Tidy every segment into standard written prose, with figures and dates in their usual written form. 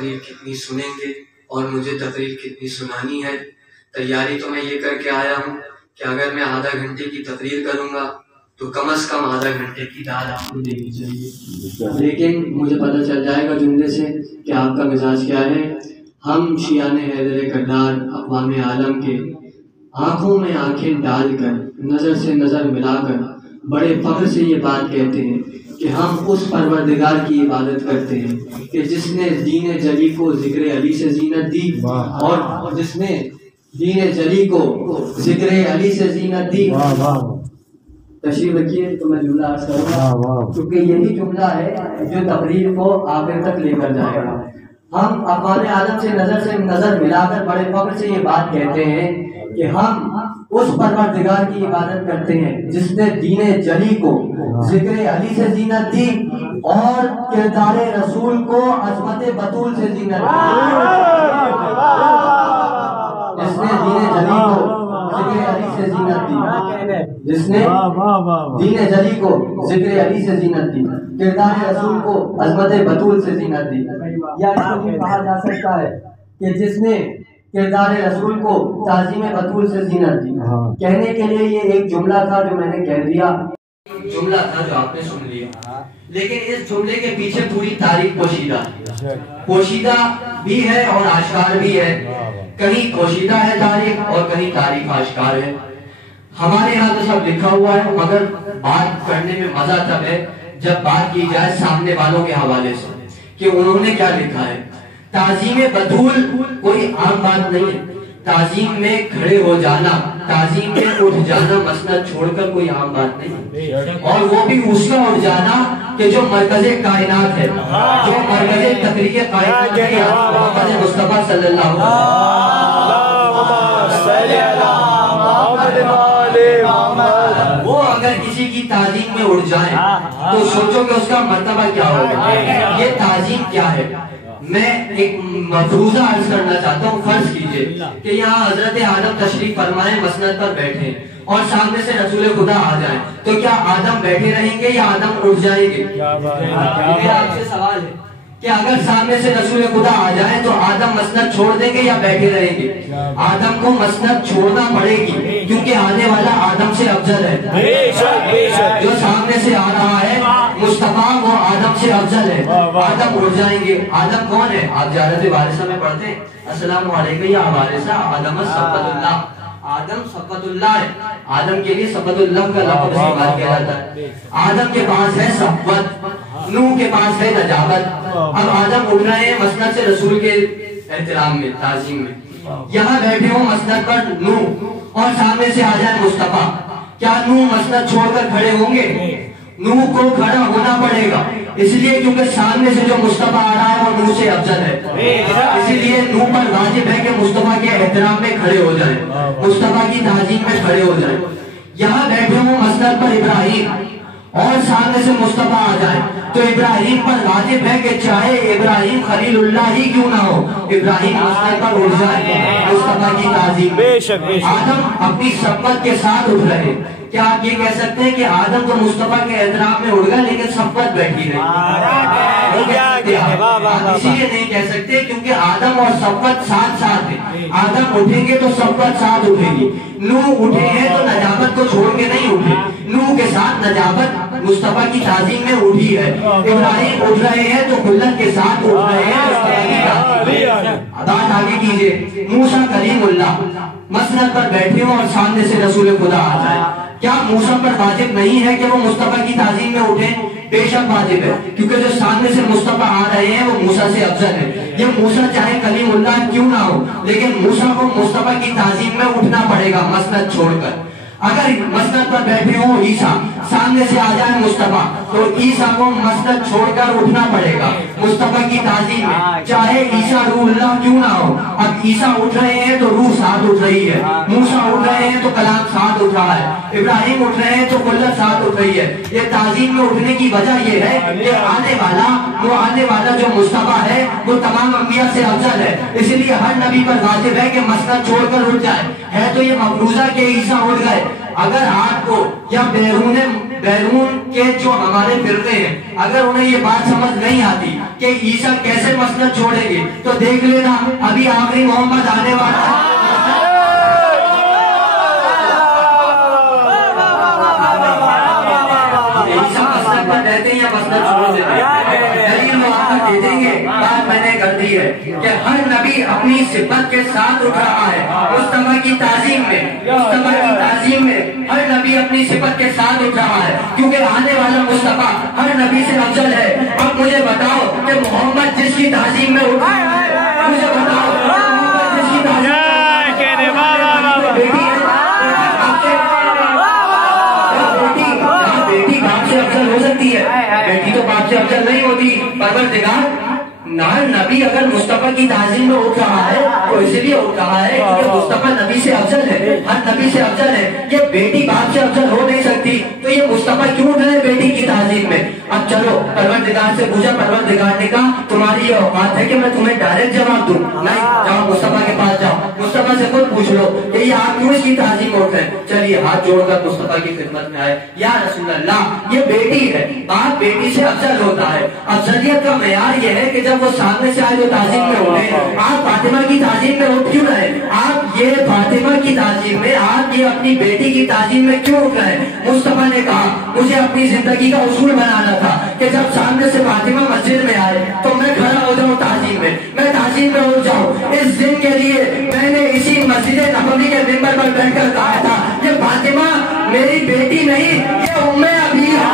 تقریر کتنی سنیں گے اور مجھے تقریر کتنی سنانی ہے. تیاری تو میں یہ کر کے آیا ہوں کہ اگر میں آدھا گھنٹے کی تقریر کروں گا تو کم از کم آدھا گھنٹے کی داد آپ کو دینی چاہیے. لیکن مجھے پتہ چل جائے گا جملے سے کہ آپ کا مزاج کیا ہے. ہم شیعان حیدر کردار اقوام عالم کے آنکھوں میں آنکھیں ڈال کر نظر سے نظر ملا کر بڑے فخر سے یہ بات کہتے ہیں کہ ہم اس پروردگار کی عبادت کرتے ہیں کہ جس نے دین جلی کو ذکر علی سے زینت دی، اور جس نے دین جلی کو ذکر علی سے زینت دی. تشریف رکھیے تو میں جملہ عرض کروں گا کیونکہ یہی جملہ ہے جو تقریر کو آخر تک لے کر جائے گا. ہم اقوام عالم سے نظر ملا کر بڑے فخر سے یہ بات کہتے ہیں کہ ہم اس پروردگار کی عبادت کرتے ہیں جس نے دین جلی کو ذکر علی سے زینت دی اور کردار رسول کو عظمت بطول سے زینت دی. جس نے دین جلی کو ذکر علی سے زینت دی، جس نے دین جلی کو ذکر علی سے زینت دی، کردار رسول کو عظمت بطول سے زینت دی. یا اس کو کہا جا سکتا ہے کہ جس نے کردار رسول کو تعظیم بطول سے زینت دی. کہنے کے لیے یہ ایک جملہ تھا جو میں نے کہہ دیا، جملہ تھا جو آپ نے سن لیا، لیکن اس جملے کے پیچھے پوری تاریخ پوشیدہ بھی ہے اور آشکار بھی ہے. کہیں پوشیدہ ہے تاریخ اور کہیں تاریخ آشکار ہے. ہمارے یہاں تو سب لکھا ہوا ہے، مگر بات کرنے میں مزہ تب ہے جب بات کی جائے سامنے والوں کے حوالے سے کہ انہوں نے کیا لکھا ہے. تعظیم بطول کوئی عام بات نہیں ہے. تعظیم میں کھڑے ہو جانا، تعظیم میں اٹھ جانا مسند چھوڑ کر کوئی عام بات نہیں، اور وہ بھی اس کا اٹھ جانا کہ جو مرکز کائنات ہے، جو مرکز تخلیق کائنات ہے، محمد مصطفیٰ صلی اللہ علیہ وسلم. وہ اگر کسی کی تعظیم میں اٹھ جائیں تو سوچو کہ اس کا مرتبہ کیا ہوگا. یہ تعظیم کیا ہے؟ میں ایک مفروضہ عرض کرنا چاہتا ہوں. فرض کیجئے کہ یہاں حضرت آدم تشریف فرمائے، مسند پر بیٹھے اور سامنے سے رسول خدا آ جائیں، تو کیا آدم بیٹھے رہیں گے یا آدم اٹھ جائیں گے؟ میرا آپ سے سوال ہے کہ اگر سامنے سے رسول خدا آ جائیں تو آدم مسند چھوڑ دیں گے یا بیٹھے رہیں گے؟ آدم کو مسند چھوڑنا پڑے گی کیونکہ آنے والا آدم سے افضل ہے. جو سامنے سے آ رہا ہے مصطفیٰ، وہ آدم سے افضل ہے. آدم اٹھ جائیں گے. آدم کون ہے؟ آپ جارت وارثہ میں پڑھتے ہیں السلام علیکم یا وارثہ آدم صفت اللہ. آدم صفت اللہ ہے. آدم کے لیے صفت اللہ کا لفظ استعمال کیا جاتا ہے. آدم کے پاس ہے صفت، نوح کے پاس ہے نجابت. اب آدم اٹھ رہے ہیں مسند سے رسول کے احترام میں، تعظیم میں. یہاں بیٹھے ہوں مسند پر نوح اور سامنے سے آ جائے مصطفیٰ، کیا نوح مسند چھوڑ کر کھڑے ہوں گے؟ نوح کو کھڑا ہونا پڑے گا، اس لیے کیونکہ سامنے سے جو مصطفیٰ آ رہا ہے وہ نوح سے افضل ہے. اسی لیے نوح پر واجب ہے کہ مصطفیٰ کے احترام میں کھڑے ہو جائیں، مصطفیٰ کی تعظیم میں کھڑے ہو جائیں. یہاں بیٹھے ہوں مسند پر ابراہیم اور سامنے سے مصطفیٰ آ جائے تو ابراہیم پر واجب ہے کہ چاہے ابراہیم خلیل اللہ ہی کیوں نہ ہو، ابراہیم مسند پر اٹھ جائے مصطفیٰ کی تعظیم. آدم اپنی صفت کے ساتھ اٹھ رہے. کیا آپ یہ کہہ سکتے ہیں کہ آدم تو مصطفیٰ کے احترام میں اٹھ گئے لیکن صفت بیٹھی رہی؟ اسی لیے نہیں کہہ سکتے کیونکہ آدم اور صفت ساتھ ساتھ ہیں. آدم اٹھیں گے تو صفت ساتھ اٹھے گی. نوح اٹھے ہیں تو نجابت کو چھوڑ کے نہیں اٹھے، نوح کے ساتھ نجابت مصطفیٰ کی تعظیم میں اٹھی ہے. ابراہیم اٹھ رہے ہیں تو خلت کے ساتھ اٹھ رہے ہیں. بات آگے کیجئے. موسیٰ کلیم اللہ مسند پر بیٹھے ہوں اور سامنے سے رسول خدا آ جائے، کیا موسیٰ پر واجب نہیں ہے کہ وہ مصطفیٰ کی تعظیم میں اٹھیں؟ بے شک واجب ہے، کیونکہ جو سامنے سے مصطفیٰ آ رہے ہیں وہ موسیٰ سے افضل ہے. یہ موسیٰ چاہے کلیم اللہ کیوں نہ ہو لیکن موسیٰ کو مصطفیٰ کی تعظیم میں اٹھنا پڑے گا مسند چھوڑ کر. اگر مسند پر بیٹھے ہوں عیسیٰ، سامنے سے آ جائے مصطفیٰ تو عیسیٰ کو مسند چھوڑ کر اٹھنا پڑے گا مصطفیٰ کی تعظیم میں، چاہے عیسیٰ روح اللہ کیوں نہ ہو. اب عیسیٰ اٹھ رہے ہیں تو روح ساتھ اٹھ رہی ہے، موسیٰ اٹھ رہے ہیں تو کلام ساتھ اٹھ رہا ہے، ابراہیم اٹھ رہے ہیں تو قلت ساتھ اٹھ رہی ہے. یہ تعظیم میں اٹھنے کی وجہ یہ ہے کہ آنے والا جو مصطفیٰ ہے وہ تمام انبیاء سے افضل ہے. اس لیے ہر نبی پر واجب ہے کہ مسند چھوڑ کر اٹھ جائے. ہے تو یہ مفروضہ کہ عیسیٰ اٹھ گئے. اگر آپ کو یا بیرون کے جو ہمارے فرقے ہیں اگر انہیں یہ بات سمجھ نہیں آتی کہ عیسیٰ کیسے مسند چھوڑیں گے، تو دیکھ لینا ابھی آخری محمد آنے والا ہے۔ عیسیٰ مسند پر رہتے ہیں یا مسند چھوڑ دیتے ہیں؟ دلیل وہ آپ کو دے دیں گے، بات میں نے کر دی ہے کہ ہر نبی اپنی صفت کے ساتھ اٹھ رہا ہے مصطفیٰ کی تعظیم میں، مصطفیٰ کی تعظیم میں ہر نبی اپنی صفت کے ساتھ اٹھ رہا ہے، کیونکہ آنے والا مصطفیٰ ہر نبی سے افضل ہے۔ اب مجھے بتاؤ کہ محمد جس کی تعظیم میں اٹھ رہا ہے، مجھے بتاؤ محمد جس کی تعظیم میں بیٹی باپ سے افضل ہو سکتی ہے؟ بیٹی تو باپ سے افضل نہیں ہوتی۔ پروردگار نبی اگر مصطفیٰ کی تعظیم میں اٹھ رہا ہے تو اس لیے اٹھ رہا ہے کہ مصطفیٰ نبی سے افضل ہے، ہر نبی سے افضل ہے۔ یہ بیٹی باپ سے افضل ہو نہیں سکتی، تو یہ مصطفیٰ کیوں اٹھ رہے بیٹی کی تعظیم میں؟ اب چلو پروردگار سے پوچھا، پروردگار نے کہا تمہاری یہ اوقات ہے کہ میں تمہیں ڈائریکٹ جواب دوں؟ نہیں، جاؤ مصطفیٰ کے پاس جاؤ، مصطفیٰ سے خود پوچھ لو کہ یہ آپ کیوں اس کی تعظیم میں اٹھ رہے ہیں۔ چلیے ہاتھ جوڑ کر مصطفیٰ کی خدمت میں آئے، یا رسول اللہ یہ بیٹی ہے، باپ بیٹی سے افضل ہوتا ہے۔ افضلیت کا معیار یہ ہے کہ جب وہ سامنے سے آئے تو تعظیم میں اٹھے۔ آپ فاطمہ کی تعظیم میں اٹھ کیوں رہے؟ آپ یہ فاطمہ کی تعظیم میں، آپ یہ اپنی بیٹی کی تعظیم میں کیوں اٹھ رہے؟ مصطفیٰ نے کہا مجھے اپنی زندگی کا اصول بنانا تھا کہ جب سامنے سے فاطمہ مسجد میں آئے تو میں کھڑا ہو جاؤں تعظیم میں تعظیم میں اٹھ جاؤں۔ اس دن کے لیے میں نے اسی مسجد نبوی کے ممبر پر بیٹھ کر کہا تھا کہ فاطمہ میری بیٹی نہیں، یہ ام ابی ہے۔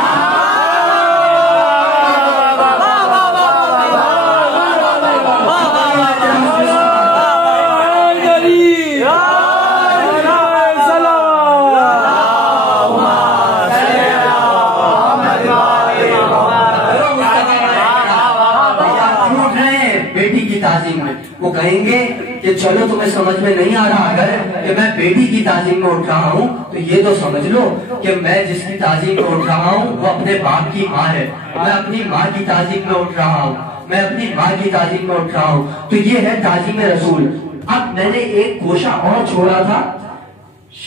وہ کہیں گے کہ چلو تمہیں سمجھ میں نہیں آ رہا اگر کہ میں بیٹی کی تعظیم میں اٹھ رہا ہوں تو یہ تو سمجھ لو کہ میں جس کی تعظیم میں اٹھ رہا ہوں وہ اپنے باپ کی ماں ہے، میں اپنی ماں کی تعظیم میں اٹھ رہا ہوں، میں اپنی ماں کی تعظیم میں اٹھ رہا ہوں۔ تو یہ ہے تعظیم رسول۔ اب میں نے ایک گوشہ اور چھوڑا تھا،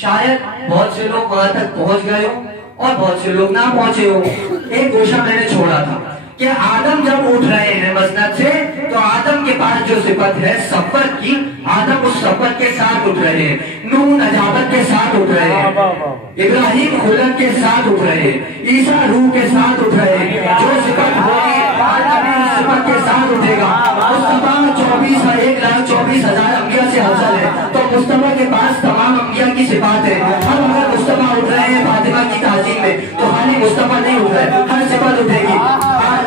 شاید بہت سے لوگ وہاں تک پہنچ گئے ہو اور بہت سے لوگ نہ پہنچے ہو۔ ایک گوشہ میں نے چھوڑا تھا کہ آدم جب اٹھ رہے ہیں مسند سے تو آدم کے پاس جو صفت ہے سفر کی، آدم اس سفر کے ساتھ اٹھ رہے ہیں، نوح نجابت کے ساتھ اٹھ رہے ہیں، ابراہیم خلق کے ساتھ اٹھ رہے ہیں، عیسیٰ روح کے ساتھ اٹھ رہے ہیں۔ جو صفت ہوگی ہر نبی اس صفت کے ساتھ اٹھے گا۔ مصطفیٰ 1,24,000 انبیاء سے افضل ہے، تو مصطفیٰ کے پاس تمام انبیاء کی صفات ہے۔ اب اگر مصطفیٰ اٹھ رہے ہیں فاطمہ کی تعظیم میں تو خالی مصطفیٰ نہیں اٹھ رہے، ہر صفت اٹھے گی۔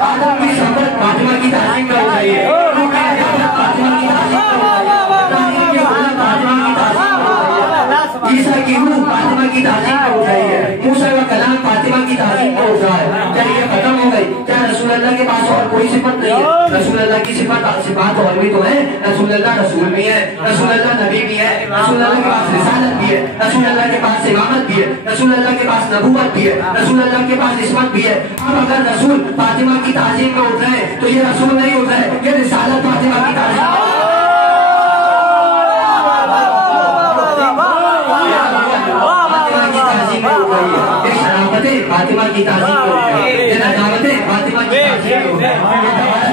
آدم کی صفت فاطمہ کی تعظیم میں اٹھ رہی ہے، فاطمہ کی تعظیم میں اٹھ رہی ہے، ابراہیم کی خلق فاطمہ کی تعظیم میں اٹھ رہی ہے، عیسیٰ کی روح فاطمہ کی تعظیم میں اٹھ رہی ہے، موسیٰ کا کلام فاطمہ کی تعظیم میں اٹھ رہا ہے۔ کیا یہ ختم ہو گئی؟ کیا رسول اللہ کے پاس اور کوئی صفت نہیں ہے؟ رسول اللہ کی صفات اور بھی تو ہے۔ رسول اللہ رسول بھی ہے، رسول اللہ نبی بھی ہے، رسول اللہ کے پاس رسالت بھی ہے، رسول اللہ کے پاس امامت بھی ہے، رسول اللہ کے پاس نبوت بھی ہے، رسول اللہ کے پاس عصمت بھی ہے۔ اب اگر رسول فاطمہ کی تعظیم میں اٹھ رہے ہیں تو یہ رسول نہیں اٹھ رہے، یہ رسالت فاطمہ کی تعظیم میں فاطمہ کی تعظیم میں اٹھ رہی ہے، یہ نجابتیں فاطمہ کی تعظیم میں اٹھ رہی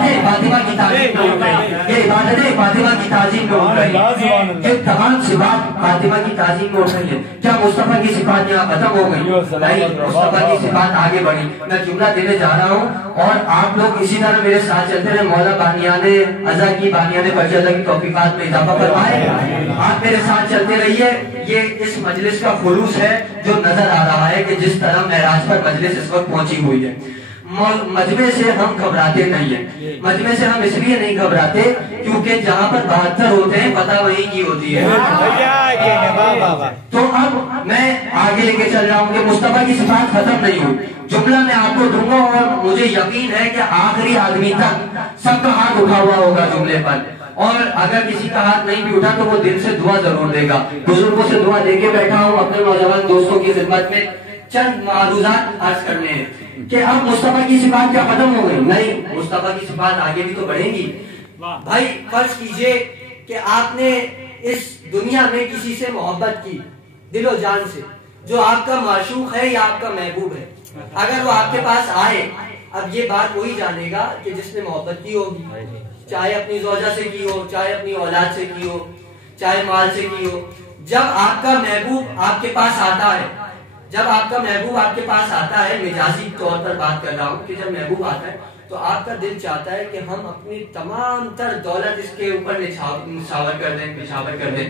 ہے، فاطمہ کی تعظیم میں اٹھ رہی ہے، یہ عبادتیں فاطمہ کی تعظیم میں اٹھ رہی ہے، یہ تمام صفات فاطمہ کی تعظیم میں اٹھ رہی ہے۔ کیا مصطفیٰ کی صفات یہاں ختم ہو گئی؟ نہیں، مصطفیٰ کی صفات آگے بڑھی۔ میں جملہ دینے جا رہا ہوں اور آپ لوگ اسی طرح میرے ساتھ چلتے رہے۔ مولا بانیان عزا کی، بانیان فرجدہ کی توفیقات میں اضافہ فرمائے۔ آپ میرے ساتھ چلتے رہیے۔ یہ اس مجلس کا خلوص ہے جو نظر آ رہا ہے کہ جس طرح معراج پر مجلس اس وقت پہنچی ہوئی ہے۔ مجمع سے ہم گھبراتے نہیں ہیں، مجمع سے ہم اس لیے نہیں گھبراتے کیونکہ جہاں پر 72 ہوتے ہیں فتح وہیں کی ہوتی ہے۔ تو اب میں آگے لے کے چل رہا ہوں کہ مصطفیٰ کی صفات ختم نہیں ہوئی۔ جملہ میں آپ کو دوں گا اور مجھے یقین ہے کہ آخری آدمی تک سب کا ہاتھ اٹھا ہوا ہوگا جملے پر، اور اگر کسی کا ہاتھ نہیں بھی اٹھا تو وہ دل سے دعا ضرور دے گا۔ بزرگوں سے دعا دے کے بیٹھا ہوں، اپنے نوجوان دوستوں کی خدمت میں چند معروضات عرض کرنے ہیں کہ اب مصطفیٰ کی صفات کیا ختم ہو گئی؟ نہیں، مصطفیٰ کی صفات آگے بھی تو بڑھیں گی۔ بھائی فرض کیجئے کہ آپ نے اس دنیا میں کسی سے محبت کی دل و جان سے، جو آپ کا معشوق ہے یا آپ کا محبوب ہے، اگر وہ آپ کے پاس آئے اب یہ بات وہی جانے گا کہ جس نے محبت کی ہوگی، چاہے اپنی زوجہ سے کی ہو، چاہے اپنی اولاد سے کی ہو، چاہے مال سے کی ہو. جب آپ کا محبوب آپ کے پاس آتا ہے، جب آپ کا محبوب آپ کے پاس آتا ہے، مجازی طور پر بات کر رہا ہوں کہ جب محبوب آتا ہے تو آپ کا دل چاہتا ہے کہ ہم اپنی تمام تر دولت اس کے اوپر نچھاور کر دیں، پچھاور کر دیں.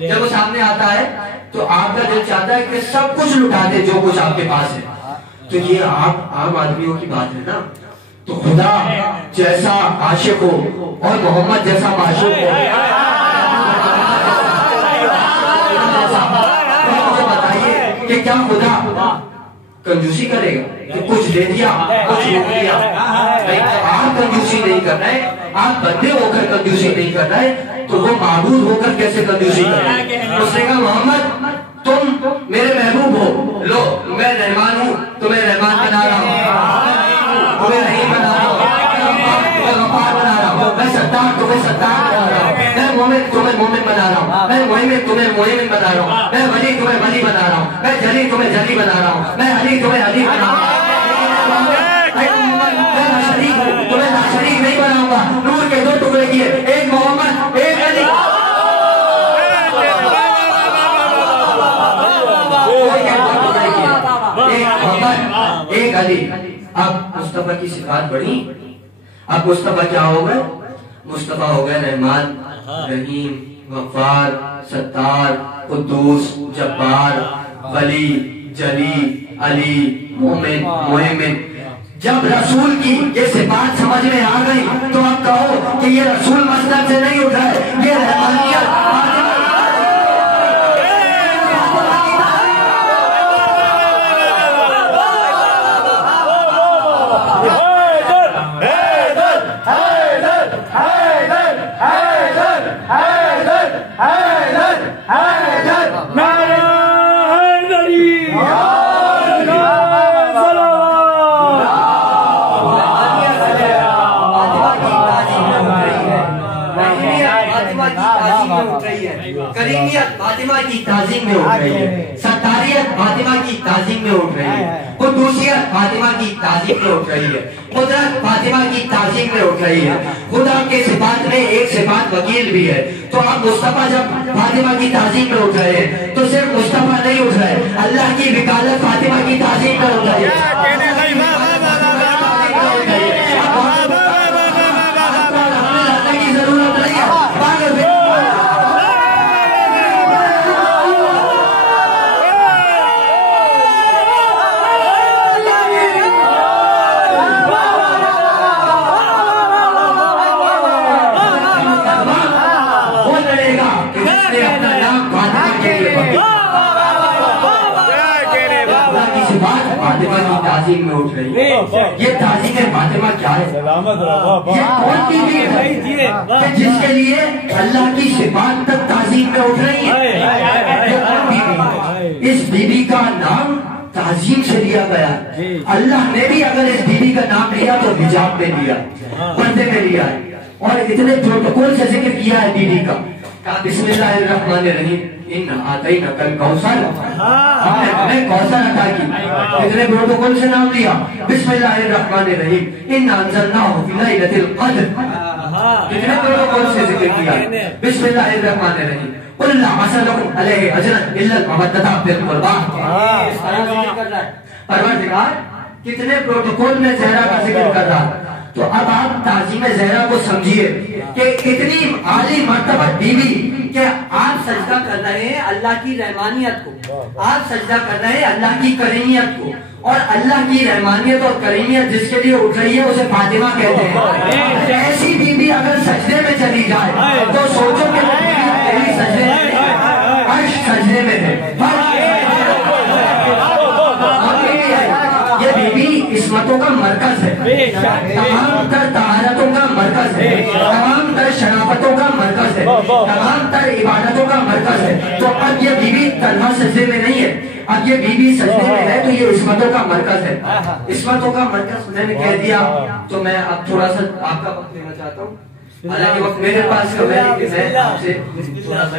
جب وہ سامنے آتا ہے تو آپ کا دل چاہتا ہے کہ سب کچھ لٹا دے جو کچھ آپ کے پاس ہے. تو یہ آپ عام آدمیوں کی بات ہے نا. تو خدا جیسا عاشق ہو اور محمد جیسا معشوق ہو، مجھے بتائیے کہ کیا خدا کنجوسی کرے گا کہ کچھ دے دیا کچھ روک دیا؟ آپ کنجوسی نہیں کر رہے، آپ بندے ہو کر کنجوسی نہیں کر رہے، تو وہ معبود ہو کر کیسے کنجوسی کر رہے؟ اس نے کہا محمد تم میرے محبوب ہو، لو میں رحمان ہوں، تمہیں رحمان بنا رہا ہوں، تمہیں رحیم بنا رہا ہوں، میں غفار بنا رہا ہوں، میں ستار تمہیں ستار بنا رہا ہوں، میں مومن تمہیں مومن بنا رہا ہوں، میں مہمن تمہیں مہمن بنا رہا ہوں، میں ولی تمہیں ولی بنا رہا ہوں، میں جلی تمہیں جلی بنا رہا ہوں، میں علی تمہیں علی بنا رہا ہوں، میں ناشریک ہوں تمہیں ناشریک نہیں بناؤں گا. نور کے دو ٹکڑے کیے، ایک محمد ایک علی. ایک علی. اب مصطفیٰ کی صفات بڑھی. اب مصطفیٰ کیا ہو گئے؟ مصطفیٰ ہو گئے رحمان، رحیم، غفار، ستار، قدوس، جبار، ولی، جلی، علی، مومن، مہمن. جب رسول کی یہ صفات سمجھ میں آ گئی تو اب کہو کہ یہ رسول مسجد سے نہیں اٹھا ہے، یہ رحمانیت. کریمیت فاطمہ کی تعظیم میں اٹھ رہی ہے، ستاریت فاطمہ کی تعظیم میں اٹھ رہی ہے، قدوسیت فاطمہ کی تعظیم میں اٹھ رہی ہے، قدرت فاطمہ کی تعظیم میں اٹھ رہی ہے. خدا کے صفات میں ایک صفات وکیل بھی ہے. تو اب مصطفیٰ جب فاطمہ کی تعظیم میں اٹھ رہے ہیں تو صرف مصطفیٰ نہیں اٹھ رہے، اللہ کی وکالت فاطمہ کی تعظیم میں اٹھ رہی ہے. فاطمہ کی تعظیم میں اٹھ رہی ہے. یہ تعظیم فاطمہ کیا ہے؟ یہ کون سی بھی ہے کہ جس کے لیے اللہ کی صفات تک تعظیم میں اٹھ رہی ہے؟ یہ کون بی بی ہے؟ اس بی بی کا نام تعظیم سے لیا گیا. اللہ نے بھی اگر اس بی بی کا نام لیا تو حجاب میں لیا، پردے میں لیا ہے، اور اتنے پروٹوکول سے ذکر کیا ہے بی بی کا. بسم اللہ الرحمن الرحیم، ان اعطیناک الکوثر، ہم نے ہمیں کوثر عطا کی. اتنے پروٹوکول سے نام لیا. بسم اللہ الرحمن الرحیم، ان انزلناہ فی لیلۃ القدر، اتنے پروٹوکول سے ذکر کیا. بسم اللہ الرحمن الرحیم، قل لا اسألکم علیہ اجرا الا المودۃ فی القربى. اس طرح ذکر کر رہا ہے پروردگار، کتنے پروٹوکول میں زہرا کا ذکر کر رہا ہے. تو اب آپ تعظیم زہرا کو سمجھیے کہ اتنی عالی مرتبہ بیوی کہ آپ سجدہ کر رہے ہیں اللہ کی رحمانیت کو، آپ سجدہ کر رہے ہیں اللہ کی کریمیت کو، اور اللہ کی رحمانیت اور کریمیت جس کے لیے اٹھ رہی ہے اسے فاطمہ کہتے ہیں. ایسی بیوی اگر سجدے میں چلی جائے تو سوچو کہ سجدے میں عرش سجدے میں ہے. یہ بیوی عصمتوں کا مرکز ہے، تمام تر طہارتوں کا مرکز ہے، تمام تر شرافتوں کا مرکز ہے، تمام تر عبادتوں کا مرکز ہے. تو اب یہ بیوی تنہا سجدے میں نہیں ہے، اب یہ بیوی سجدے میں ہے تو یہ عصمتوں کا مرکز ہے. عصمتوں کا مرکز میں نے کہہ دیا تو میں اب تھوڑا سا آپ کا وقت لینا چاہتا ہوں. حالانکہ وقت میرے پاس ہے، میں آپ سے تھوڑا سا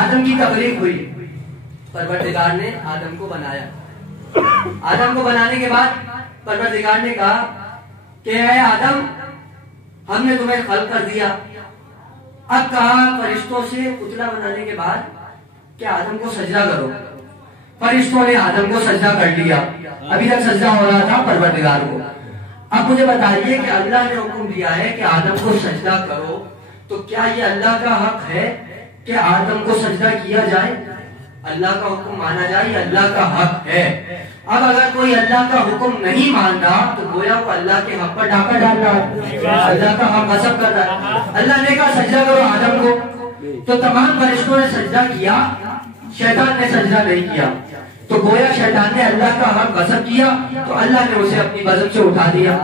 آدم کی تخلیق ہوئی. پروردگار نے آدم کو بنایا. آدم کو بنانے کے بعد پروردگار نے کہا کہ اے آدم ہم نے تمہیں خلق کر دیا. اب کہا فرشتوں سے پتلا بنانے کے بعد کہ آدم کو سجدہ کرو. فرشتوں نے آدم کو سجدہ کر لیا. ابھی تک سجدہ ہو رہا تھا پروردگار کو. اب مجھے بتائیے کہ اللہ نے حکم دیا ہے کہ آدم کو سجدہ کرو, تو کیا یہ اللہ کا حق ہے کہ آدم کو سجدہ کیا جائے؟ اللہ کا حکم مانا جائے, یہ اللہ کا حق ہے. اب اگر کوئی اللہ کا حکم نہیں مان رہا تو گویا وہ اللہ کے حق پر ڈاکہ ڈال رہا ہے, اللہ کا حق غصب کر رہا ہے. اللہ نے کہا سجدہ کرو آدم کو, تو تمام فرشتوں نے سجدہ کیا, شیطان نے سجدہ نہیں کیا. تو گویا شیطان نے اللہ کا حق غصب کیا تو اللہ نے اسے اپنی بزم سے اٹھا دیا.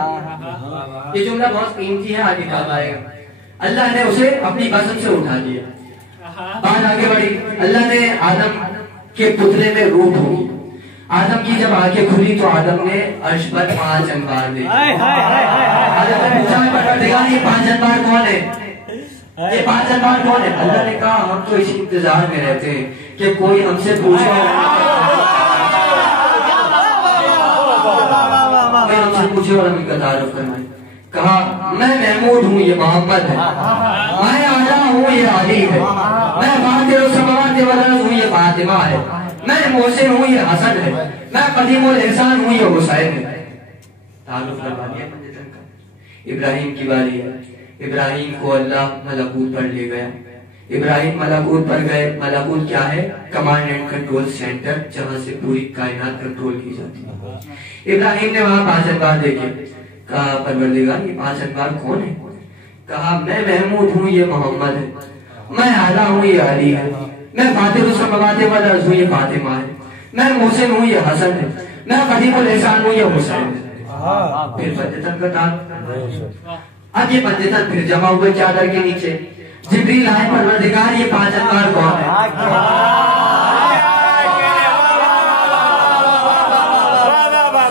یہ جملہ بہت قیمتی ہے, آگے کام آئے گا. اللہ نے اسے اپنی بزم سے اٹھا دیا. بات آگے بڑھی. اللہ نے آدم کے پتلے میں روح ڈھونڈی. آدم کی جب آنکھیں کھلی تو آدم نے عرش پر 5 انوار دیکھے. آدم نے پوچھا پروردگار یہ 5 انوار کون ہے؟ یہ 5 انوار کون ہے؟ اللہ نے کہا ہم تو اس انتظار میں رہتے ہیں کہ کوئی ہم سے پوچھے, کوئی ہم سے پوچھے اور ہم ان کا تعارف کروائے. کہا میں محمود ہوں, یہ محمد ہے. میں اعلیٰ ہوں, یہ علی ہے. میں فاطر السماوات والارض ہوں, یہ فاطمہ ہے. میں محسن ہوں, یہ حسن ہے. میں قدیم الاحسان ہوں, یہ حسین ہے. تعارف کروا دیا بندے کا. ابراہیم کی باری ہے. ابراہیم کو اللہ ملکوت پر لے گیا. ابراہیم ملکوت پر گئے. ملکوت کیا ہے؟ کمانڈ اینڈ کنٹرول سینٹر, جہاں سے پوری کائنات کنٹرول کی جاتی ہے. ابراہیم نے وہاں 5 انوار دیکھے. کہا پروردگار یہ 5 انوار کون ہے؟ کہا میں محمود ہوں, یہ محمد ہے. میں اعلیٰ ہوں, یہ علی ہے. میں فاطر السماوات والارض ہوں, یہ فاطمہ ہے. میں محسن ہوں, یہ حسن ہے. میں قدیم الاحسان ہوں, یہ حسین ہے. پھر پنجتن کا تار. اب یہ پنجتن پھر جمع ہوئے چادر کے نیچے. جبریل آئے, پروردگار یہ 5 انوار کون ہے؟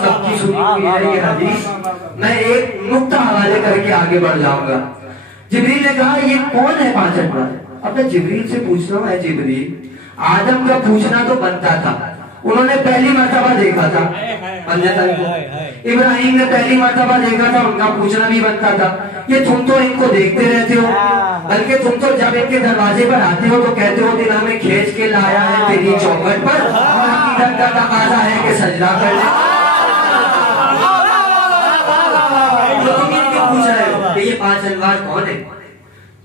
سب کی سنی ہوئی ہے یہ حدیث. میں ایک نقطہ حوالے کر کے آگے بڑھ جاؤں گا. جبریل نے کہا یہ کون ہے 5 انوار؟ اب میں جبریل سے پوچھتا ہوں, اے جبریل آدم کا پوچھنا تو بنتا تھا, انہوں نے پہلی مرتبہ دیکھا تھا پنجتن کو. ابراہیم نے پہلی مرتبہ دیکھا تھا, ان کا پوچھنا بھی بنتا تھا. یہ تم تو ان کو دیکھتے رہتے ہو, بلکہ تم تو جب ان کے دروازے پر آتے ہو تو کہتے ہو دل ہمیں کھینچ کے لایا ہے تیری چوکھٹ پر, اور حقیقت کا تقاضا ہے کہ سجدہ کر لیں. پوچھ رہے ہو کہ یہ 5 انوار کون ہے؟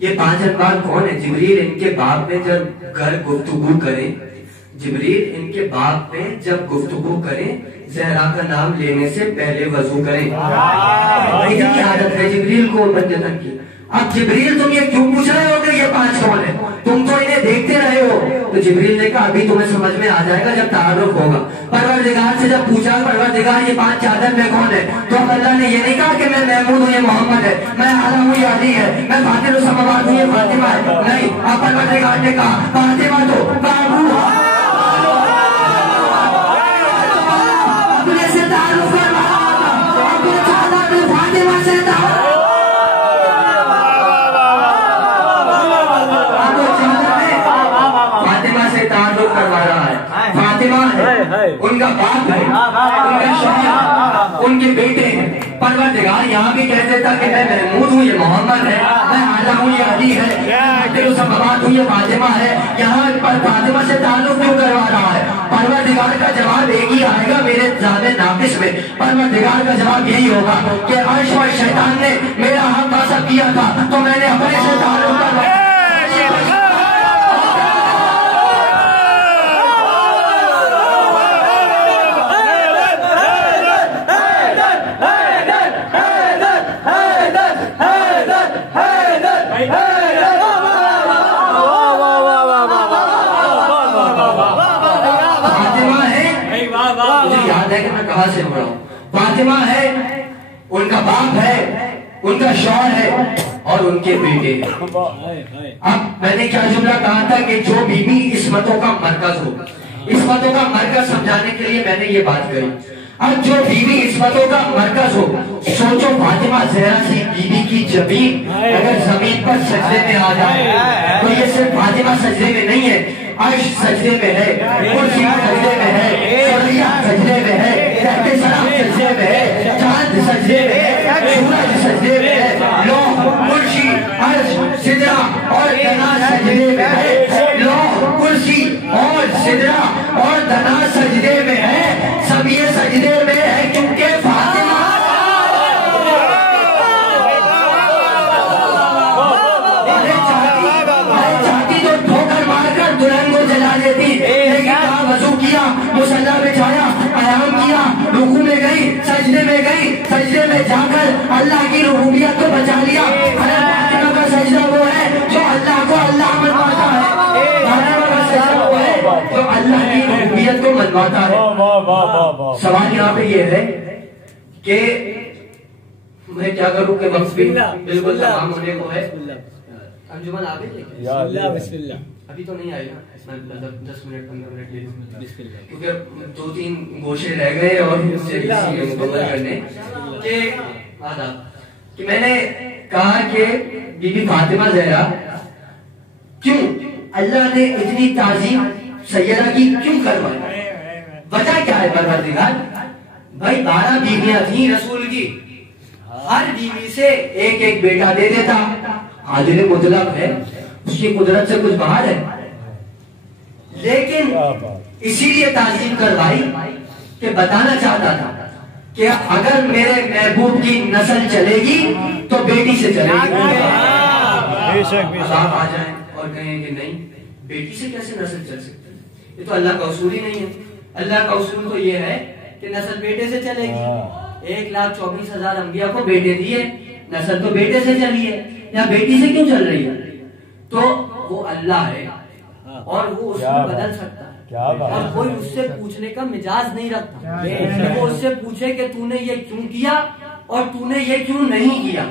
یہ 5 انوار کون ہے؟ جبریل ان کے باپ میں جب گھر گفتگو کریں, جبریل ان کے باپ میں جب گفتگو کریں, زہرا کا نام لینے سے پہلے وضو کریں. یہ عادت ہے جبریل کو پنجتن کی. اب جبریل تم یہ کیوں پوچھ رہے ہو کہ یہ 5 کون ہے؟ تم تو انہیں دیکھتے رہے ہو. تو جبریل نے کہا ابھی تمہیں سمجھ میں آ جائے گا جب تعارف ہوگا. پروردگار سے جب پوچھا پروردگار یہ 5 چادر میں کون ہے, تو اللہ نے یہ نہیں کہا کہ میں محمود ہوں, یہ محمد ہے. میں اعلیٰ ہوں, یہ علی ہے. میں فاطر السماوات ہوں, یہ فاطمہ ہے. نہیں, اب پروردگار نے کہا فاطمہ تو بابو اپنے سے تعارف کر رہا تھا, اپنے چادر میں فاطمہ سے تعارف. کروا رہا ہے. فاطمہ ہے, ان کا باپ ہے, ان کا شوہر, ان کے بیٹے ہیں. پروردگار یہاں بھی کہہ دیتا کہ میں محمود ہوں, یہ محمد ہے. میں اعلیٰ ہوں, یہ علی ہے. میں السماوات ہوں, یہ فاطمہ ہے. یہاں پر فاطمہ سے تعلق کیوں کروا رہا ہے؟ پروردگار کا جواب ایک ہی آئے گا میرے ذات ناقص میں. پروردگار کا جواب یہی ہوگا کہ عرش اور شیطان نے میرا حق غصب کیا تھا تو میں نے اپنے سے تعلق کروایا. کہاں سے ہو رہا ہوں. فاطمہ ہے, ان کا باپ ہے, ان کا شوہر ہے اور ان کے بیٹے ہیں. اب میں نے کیا جملہ کہا تھا کہ جو بیوی عصمتوں کا مرکز ہو, عصمتوں کا مرکز سمجھانے کے لیے میں نے یہ بات کہی. اب جو بیوی عصمتوں کا مرکز ہو, سوچو فاطمہ زہرا سی بیوی کی جبین اگر زمین پر سجدے میں آ جائے تو یہ صرف فاطمہ سجدے میں نہیں ہے, عرش سجدے میں ہے, کرسی سجدے میں ہے, سجدے میں ہے, سجدے میں ہے. سجدے میں ہے، سورج سجدے میں ہے، لوح کرسی عرش سدرہ اور دنا سجدے میں ہے، لوح کرسی اور سدرہ اور دنا سجدے میں ہے، سب یہ سجدے میں ہے کیونکہ فاطمہ چاہتی تو ٹھوکر مار کر دلہن کو جلا دیتی، لیکن کہاں وضو کیا، مصلی بچھایا، قیام کیا، رکوع میں گئی، سجدے میں گئی، سجدے میں جا کر اللہ کی ربوبیت کو بچا لیا۔ حضرت فاطمہ کا سجدہ وہ ہے جو اللہ کو اللہ منواتا ہے، فاطمہ کا سجدہ وہ ہے جو اللہ کی ربوبیت کو منواتا ہے۔ سوال یہاں پہ یہ ہے کہ میں کیا کروں کہ وقت بھی بالکل تمام ہونے کو ہے۔ انجمن آ گئی بسم اللہ، ابھی تو نہیں آئے گا، 10 منٹ 15 منٹ لے لوں کیونکہ 2-3 گوشے رہ گئے اور اس سے مکمل کرنے کہ میں نے کہا کہ بی بی فاطمہ زہرا کیوں اللہ نے اتنی تعظیم سیدہ کی کیوں کروائی، وجہ کیا ہے پروردگار؟ بھائی 12 بیویاں تھیں رسول کی، ہر بیوی سے ایک ایک بیٹا دے دیتا، عادل مطلق ہے، اس کی قدرت سے کچھ باہر ہے، لیکن اسی لیے تعظیم کروائی کہ بتانا چاہتا تھا کہ اگر میرے محبوب کی نسل چلے گی تو بیٹی سے چلے گی۔ آپ آ جائیں اور کہیں کہ نہیں بیٹی سے کیسے نسل چل سکتی ہے، یہ تو اللہ کا اصول ہی نہیں ہے۔ اللہ کا اصول تو یہ ہے کہ نسل بیٹے سے چلے گی، 1,24,000 انبیاء کو بیٹے دیے، نسل تو بیٹے سے چلی ہے، یا بیٹی سے کیوں چل رہی ہے؟ تو وہ اللہ ہے اور وہ اس کو بدل سکتا ہے، اور کوئی اس سے پوچھنے کا مجاز نہیں رکھتا کہ وہ اس سے پوچھے کہ تو نے یہ کیوں کیا اور تو نے یہ کیوں نہیں کیا۔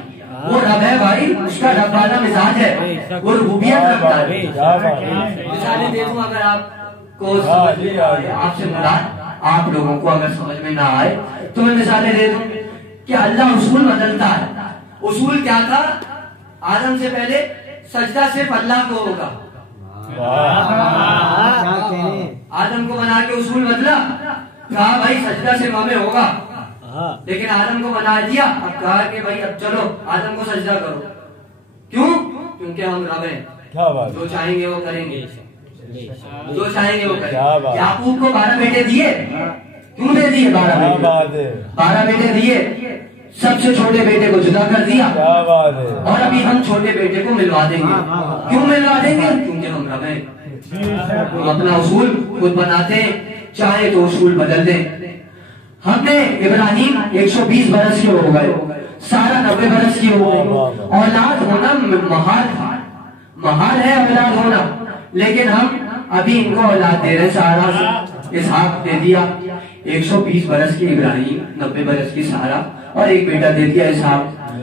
وہ رب ہے بھائی، اس کا رب والا مزاج ہے، وہ ربوبیت رکھتا ہے۔ مثالیں دے دوں اگر آپ کو آپ سے مراد آپ لوگوں کو اگر سمجھ میں نہ آئے تو میں مثالیں دے دوں کہ اللہ اصول بدلتا ہے۔ اصول کیا تھا؟ آدم سے پہلے سجدہ صرف اللہ کو ہوگا، آدم کو بنا کے اصول بدلا، کہا بھائی سجدہ صرف ہمیں ہوگا، لیکن آدم کو بنا دیا، اب کہا کہ بھائی اب چلو آدم کو سجدہ کرو، کیوں؟ کیونکہ ہم رب ہیں، جو چاہیں گے وہ کریں گے، جو چاہیں گے وہ کریں گے۔ یعقوب کو 12 بیٹے دیے، کیوں دے دیے؟ 12 بیٹے دیے، سب سے چھوٹے بیٹے کو جدا کر دیا، اور ابھی ہم چھوٹے بیٹے کو ملوا دیں گے، کیوں ملوا دیں گے؟ کیونکہ ہم رب ہیں، ہم اپنا اصول خود بناتے ہیں، چاہے تو اصول بدل دیں۔ ہم نے ابراہیم 120 برس کے ہو گئے، سارا 90 برس کی ہو گئی، اولاد ہونا محال تھا، محال ہے اولاد ہونا، لیکن ہم ابھی ان کو اولاد دے رہے، سارا اسحاق دے دیا، 120 برس کی ابراہیم، 90 برس کی سارا، اور ایک بیٹا دے دیا اسحاق۔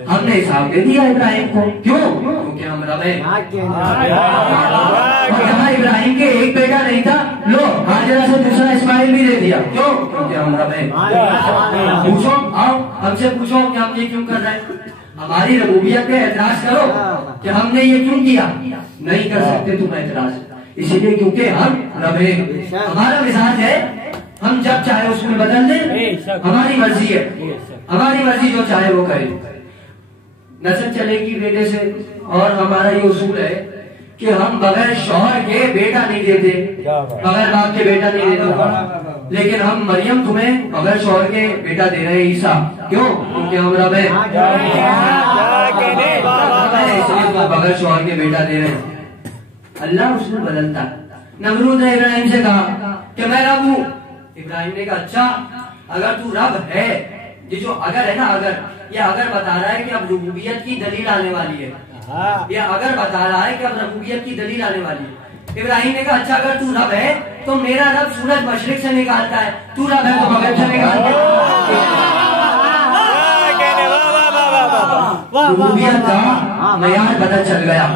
ہم نے اسحاق دے دیا ابراہیم کو، کیوں؟ کیونکہ ہم رب ہیں۔ یہاں ابراہیم کے ایک بیٹا نہیں تھا، لو ہاجرہ سے دوسرا اسماعیل بھی دے دیا، کیوں؟ کیونکہ ہم رب ہیں۔ پوچھو، آؤ ہم سے پوچھو کہ ہم یہ کیوں کر رہے ہیں، ہماری ربوبیت پہ اعتراض کرو کہ ہم نے یہ کیوں کیا، نہیں کر سکتے تم اعتراض، اسی لیے کیونکہ ہم رب ہیں۔ ہمارا مزاج ہے ہم جب چاہے اس میں بدل دیں، ہماری مرضی ہے، ہماری مرضی جو چاہے وہ کرے، نسل چلے گی بیٹے سے، اور ہمارا یہ اصول ہے کہ ہم بغیر شوہر کے بیٹا نہیں دیتے، بغیر باپ کے بیٹا نہیں دیتے، لیکن ہم مریم تمہیں بغیر شوہر کے بیٹا دے رہے ہیں عیسیٰ، کیوں؟ کیونکہ ہم رب ہیں، بغیر شوہر کے بیٹا دے رہے ہیں۔ اللہ اصول بدلتا ہے۔ نمرود نے ابراہیم سے کہا کہ میں رب ہوں، ابراہیم نے کہا اچھا اگر تو رب ہے، یہ جو اگر ہے نا، اگر یہ اگر بتا رہا ہے کہ اب ربوبیت کی دلیل آنے والی ہے، یہ اگر بتا رہا ہے کہ اب ربوبیت کی دلیل آنے والی ہے۔ ابراہیم نے کہا اچھا اگر تو رب ہے تو میرا رب سورج مشرق سے نکالتا ہے، تو رب ہے تو مغرب سے نکالتا ہے۔ ربوبیت کا معیار پتہ چل گیا،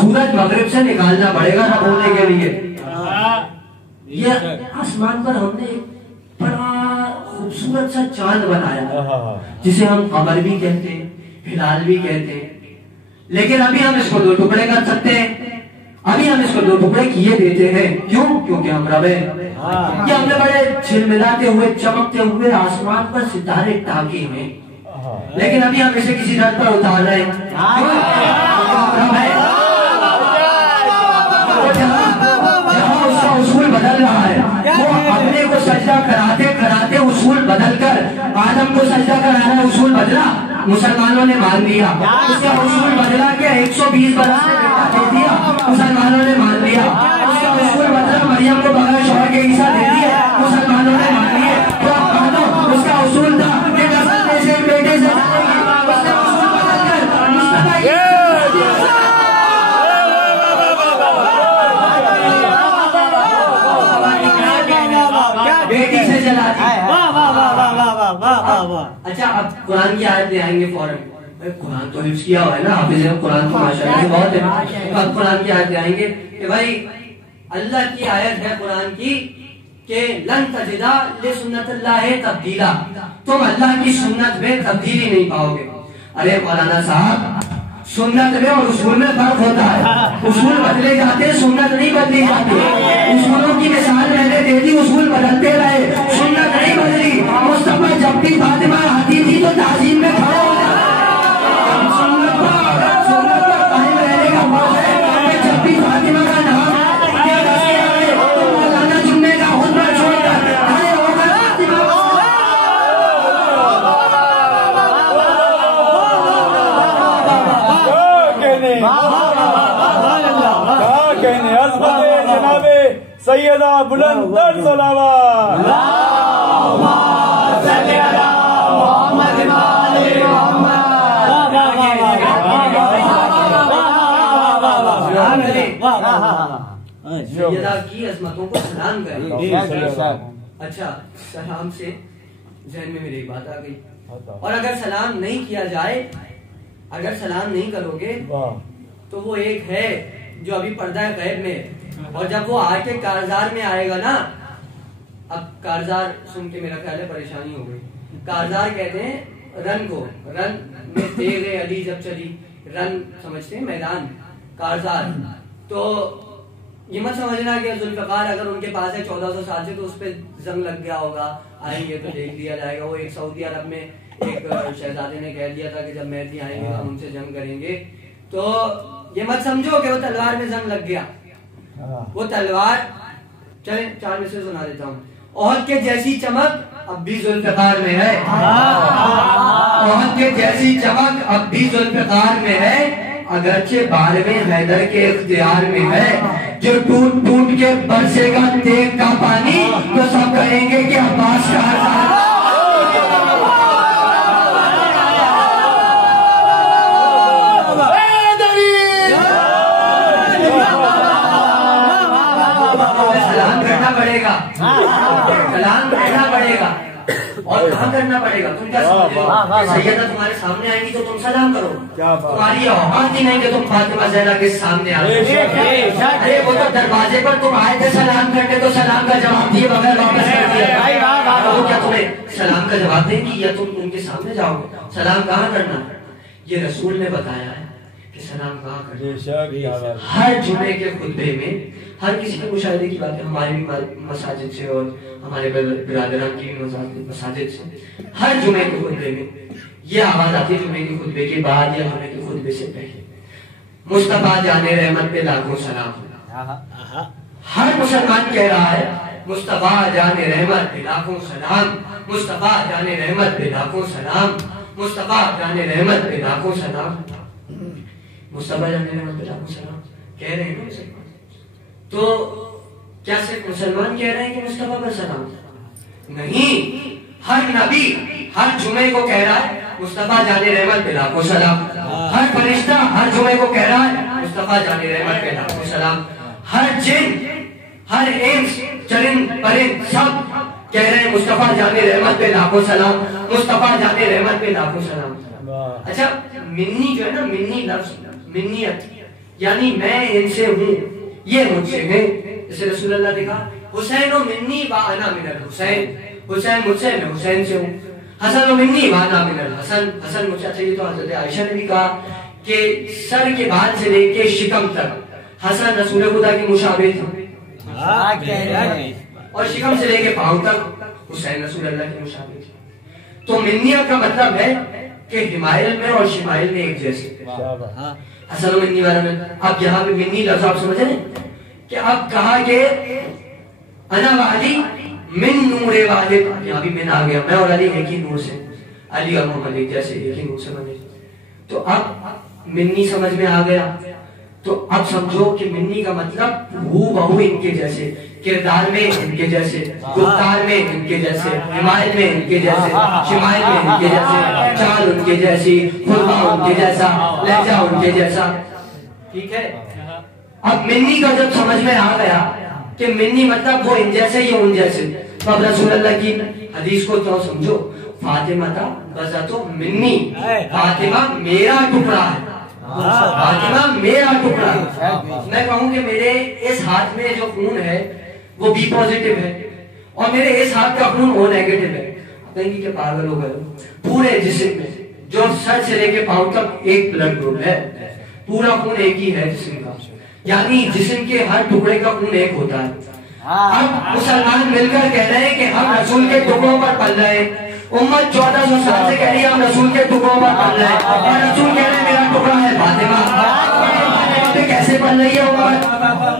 سورج مغرب سے نکالنا پڑے گا رب ہونے کے لیے۔ یہ آسمان پر ہم نے ایک بڑا خوبصورت سا چاند بنایا جسے ہم قمر بھی کہتے ہیں، ہلال بھی کہتے ہیں، لیکن ابھی ہم اس کو 2 ٹکڑے کر سکتے ہیں، ابھی ہم اس کو 2 ٹکڑے کیے دیتے ہیں، کیوں؟ کیونکہ ہم رب ہیں۔ یہ ہم نے بڑے جھلملاتے ہوئے چمکتے ہوئے آسمان پر ستارے ٹاکے ہیں، لیکن ابھی ہم اسے کسی درد پر اتار رہے ہیں. جہاں اس کا اصول بدل رہا ہے وہ اپنے کو سجدہ کراتے کراتے اصول بدل کر آدم کو سجدہ کرانا اصول بدلا, مسلمانوں نے مان لیا. اس کا اصول بدلا کہ 120 برس میں بیٹا دے دیا, مسلمانوں نے مان لیا. اس کا اصول بدلا مریم کو بغیر شوہر کے عیسیٰ دے دیے, مسلمانوں نے مان لیے. تو اب کہا دو اس کا اصول تھا کہ نسل میں سے بیٹے سے اس نے اصول بدل کر مصطفیٰ بیٹی سے چلا دی. اچھا اب قرآن کی آیت لے آئیں گے فوراً. قرآن تو حفظ کیا ہوا ہے نا, حافظ قرآن تو ماشاءاللہ بہت ہے. اب قرآن کی آیت لے آئیں گے کہ بھائی اللہ کی آیت ہے قرآن کی کہ لن تجدا لسنت اللہ تبدیلا, تم اللہ کی سنت میں تبدیلی نہیں پاؤ گے. ارے مولانا صاحب سنت میں اور اصول میں فرق ہوتا ہے. اصول بدلے جاتے ہیں, سنت نہیں بدلی جاتی. اصولوں کی مثال میں نے دے دی, اصول بدلتے رہے, سنت نہیں بدلی. مصطفیٰ جب بھی فاطمہ آتی تھی تو تعظیم میں کھڑے ہو جاتے. سنت پر قائم رہنے کا موقع ہے کہ جب بھی فاطمہ کا نام تو مولانا جمعے کا خطبہ چھوڑ کر کھڑے ہو کر جناب سیدہ بلند تر صلوات سیدہ کی عظمتوں کو سلام کریں. اچھا سلام سے ذہن میں میری ایک بات آ گئی, اور اگر سلام نہیں کیا جائے, اگر سلام نہیں کرو گے تو وہ ایک ہے جو ابھی پردہ غیب میں, اور جب وہ آ کے کارزار میں آئے گا نا, اب کارزار سن کے میرا خیال ہے پریشانی ہو گئی. کارزار کہتے ہیں رن کو, رن میں تیغ علی جب چلی, رن سمجھتے ہیں میدان, کارزار. تو یہ مت سمجھنا کہ ذوالفقار اگر ان کے پاس ہے 1400 سال سے تو اس پہ زنگ لگ گیا ہوگا, آئیں گے تو دیکھ لیا جائے گا. وہ ایک سعودی عرب میں ایک شہزادے نے کہہ دیا تھا کہ جب مہدی آئیں گے ہم ان سے جنگ کریں گے. تو یہ مت سمجھو کہ وہ تلوار میں زنگ لگ گیا. وہ تلوار, چلیں 4 میں سے سنا دیتا ہوں. احد کے جیسی چمک اب بھی ذوالفقار میں ہے, احد کے جیسی چمک اب بھی ذوالفقار میں ہے. اگرچہ 12ویں حیدر کے اختیار میں ہے, جو ٹوٹ ٹوٹ کے برسے گا تیغ کا پانی تو سب کہیں گے کہ عباس کا سلام کرنا پڑے گا, سلام کرنا پڑے گا. اور کہاں کرنا پڑے گا؟ تم کیا سمجھتے ہو سیدہ تمہارے سامنے آئیں گی تو تم سلام کرو, تمہاری اوقات ہی نہیں کہ تم فاطمہ زہرا کے سامنے آ جاؤ. ارے وہ تو دروازے پر تم آئے تھے سلام کرنے تو سلام کا جواب دیے بغیر واپس کر دیا. وہ کیا تمہیں سلام کا جواب دیں گی یا تم ان کے سامنے جاؤ گے؟ سلام کہاں کرنا, یہ رسول نے بتایا ہے کہ سلام کہاں کرنا. ہر جمعے کے خطبے میں ہر کسی کے مشاہدے کی بات ہے, ہماری بھی مساجد سے اور ہمارے برادران کی مساجد سے ہر جمعے کے خطبے میں یہ آواز آتی ہے, جمعے کے خطبے کے بعد یا جمعے کے خطبے سے پہلے, مصطفیٰ جان رحمت پہ لاکھوں سلام. ہر مسلمان کہہ رہا ہے مصطفیٰ جان رحمت پہ لاکھوں سلام, مصطفیٰ جان رحمت پہ لاکھوں سلام, مصطفیٰ جان رحمت پہ لاکھوں سلام. مصطفیٰ جان رحمت پہ لاکھوں سلام کہہ رہے ہیں نا. تو کیا صرف مسلمان کہہ رہے ہیں کہ مصطفیٰ پر سلام؟ نہیں, ہر نبی ہر جمعے کو کہہ رہا ہے مصطفیٰ جان رحمت پہ لاکھوں سلام. ہر فرشتہ ہر جمعے کو کہہ رہا ہے مصطفیٰ جان رحمت پہ لاکھوں سلام. ہر جن, ہر انس, چرند پرند سب کہہ رہے ہیں مصطفیٰ جان رحمت پہ لاکھوں سلام, مصطفیٰ جان رحمت پہ لاکھوں سلام. اچھا منی جو ہے نا, منی لفظ منیت یعنی میں ان سے ہوں, یہ مجھ سے ہے. جیسے رسول اللہ نے کہا حسین و منی و انا من الحسین, حسین مجھ سے, میں حسین سے ہوں. حسن و منی و انا من الحسن, حسن مجھ سے. اچھا یہ تو حضرت عائشہ نے بھی کہا کہ سر کے بال سے لے کے شکم تک حسن رسول خدا کی مشابہ تھا, اور شکم سے لے کے پاؤں تک حسین رسول اللہ کی مشابہ تھا. تو منیت کا مطلب ہے کہ حمائل میں اور شمائل میں ایک جیسے حسن و منی والا میں. اب یہاں پہ منی لفظ آپ سمجھ رہے ہیں کہ اب کہا کہ انا والی من نور والد, یہاں بھی من آ گیا, میں اور علی ایک ہی نور سے, علی اور محمد ایک جیسے ایک ہی نور سے بنے. تو اب منی سمجھ میں آ گیا. تو اب سمجھو کہ منی کا مطلب ہو بہو ان کے جیسے, کردار میں ان کے جیسے, گفتار میں ان کے جیسے, حمایت میں ان کے جیسے, شمائل میں ان کے جیسے, چال ان کے جیسی, خلبہ ان کے جیسا, لہجہ ان کے جیسا. ٹھیک ہے. اب منی کا جب سمجھ میں آ گیا کہ منی مطلب وہ ان جیسے یا ان جیسے, تو اب رسول اللہ کی حدیث کو تو سمجھو, فاطمہ تا بزتو منی, فاطمہ میرا ٹکڑا ہے, فاطمہ میرا ٹکڑا ہے. میں کہوں کہ میرے اس ہاتھ میں جو خون ہے وہ بی پوزیٹیو ہے اور میرے اس ہاتھ کا خون او نیگیٹو ہے. کہیں گے کہ پاگل ہو گئے, پورے جسم میں جو سر سے لے کے پاؤں تک ایک بلڈ گروپ ہے, پورا خون ایک ہی ہے جسم کا, یعنی جسم کے ہر ٹکڑے کا خون ایک ہوتا ہے. اب مسلمان مل کر کہہ رہے ہیں کہ ہم رسول کے ٹکڑوں پر پل رہے ہیں, امت 1400 سال سے کہہ رہی ہے ہم رسول کے ٹکڑوں پر پل رہے ہیں, اور رسول کہہ رہے ہیں میرا ٹکڑا ہے فاطمہ. فاطمہ پہ کیسے پل رہی ہے امت؟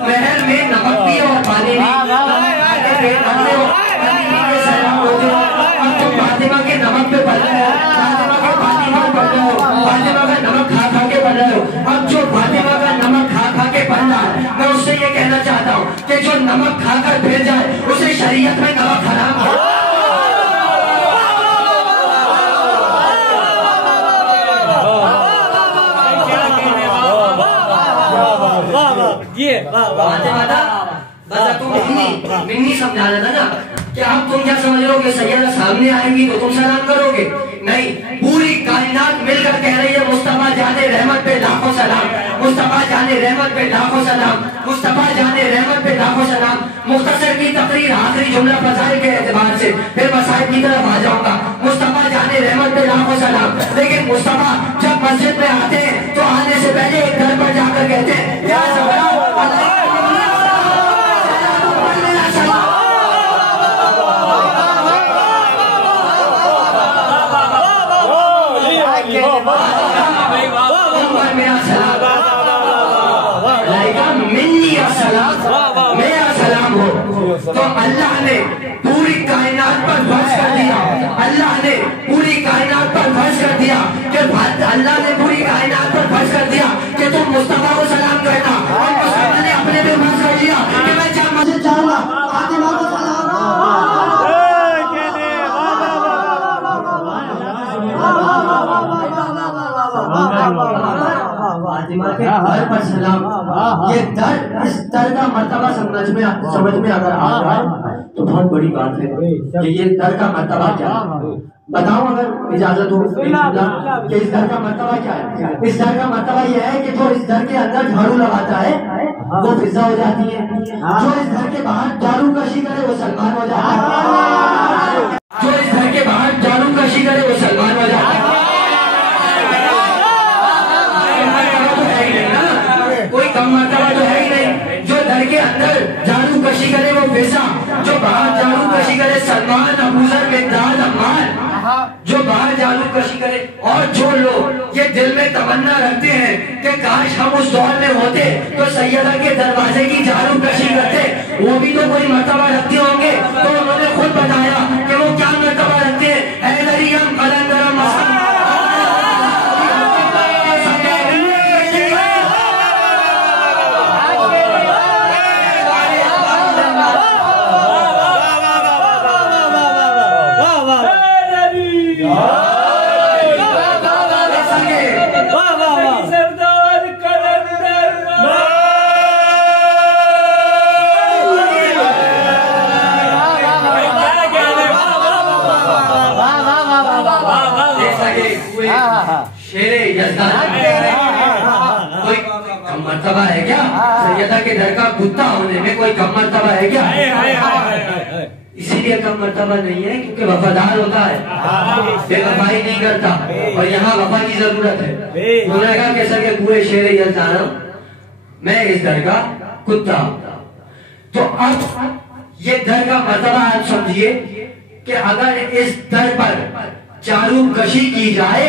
محل میں نمک بھی اور پانی بھی, اب تم فاطمہ کے نمک پہ پل رہے ہو, فاطمہ کے پانی پر پل رہے ہو, فاطمہ کا نمک کھا کھا کے پل رہے ہو. اب جو فاطمہ کا نمک کھا کھا کے پل رہا ہے, میں اس سے یہ کہنا چاہتا ہوں کہ جو نمک کھا کر پھر جائے اسے شریعت میں نمک حرام ہے. منی سمجھا رہا تھا نا کہ اب تم کیا سمجھ رہو کہ سیدہ سامنے آئے گی تو تم سلام کرو گے؟ نہیں, پوری کائنات مل کر کہہ رہی ہے مصطفیٰ جانے رحمت پہ لاکھوں سلام, مصطفیٰ جانے رحمت پہ لاکھوں سلام, مصطفیٰ جانے رحمت پہ لاکھوں سلام. مختصر کی تقریر, آخری جملہ فضائل کے اعتبار سے, پھر مسائل کی طرف آ جاؤں گا. مصطفیٰ جانے رحمت پہ لاکھوں سلام, لیکن مصطفیٰ جب مسجد میں آتے ہیں تو آنے سے پہلے ایک گھر پر جا کر کہتے ہیں یا زہرا میرا سلام ہو. تو اللہ نے پوری کائنات پر فرض کر دیا, اللہ نے پوری کائنات پر فرض کر دیا کہ اللہ نے پوری کائنات پر فرض کر دیا کہ تم مصطفیٰ کو سلام کرنا, اور مصطفیٰ نے اپنے پہ فرض کر دیا کہ میں جب مسجد جاؤں گا فاطمہ کو سلام. فاطمہ کے در پر سلام. یہ در, اس در کا مرتبہ سمجھ میں اگر آ رہا ہے تو بہت بڑی بات ہے کہ یہ در کا مرتبہ کیا ہے. بتاؤں اگر اجازت ہو کہ اس در کا مرتبہ کیا ہے. اس در کا مرتبہ یہ ہے کہ جو اس در کے اندر جھاڑو لگاتا ہے وہ فضا ہو جاتی ہے, جو اس در کے باہر جھاڑو کشی کرے وہ سلمان ہو جاتا ہے, جو اس در کے باہر جھاڑو کشی کرے وہ سلمان ہو جاتا ہے. کوئی کم مرتبہ تو ہے ہی نہیں. جو در کے اندر جھاڑو کشی کرے وہ فضا, جو باہر جھاڑو کشی کرے سلمان, ابوذر, مقداد, عمار, جو باہر جھاڑو کشی کرے. اور جو لوگ یہ دل میں تمنا رکھتے ہیں کہ کاش ہم اس دور میں ہوتے تو سیدہ کے دروازے کی جھاڑو کشی کرتے, وہ بھی تو کوئی مرتبہ رکھتے ہوں گے. تو انہوں نے خود بتایا کہ وہ کیا مرتبہ رکھتے ہیں. اے دریم قلندرم مسلم مرتبہ ہے کیا؟ سیدہ کے در کا کتا ہونے میں کوئی کم مرتبہ ہے کیا؟ اسی لیے کم مرتبہ نہیں ہے کیونکہ وفادار ہوتا ہے, بے وفائی نہیں کرتا, اور یہاں وفا کی ضرورت ہے. انہوں نے کہا کہ سر کے پورے شیر یزدان میں اس در کا کتا. تو اب یہ در کا مرتبہ آپ سمجھیے کہ اگر اس در پر جھاڑو کشی کی جائے